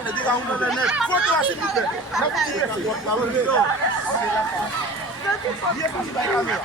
regardez, des gars, on donne un net. Photo, s'il vous plaît. La photo, il est parti par la caméra.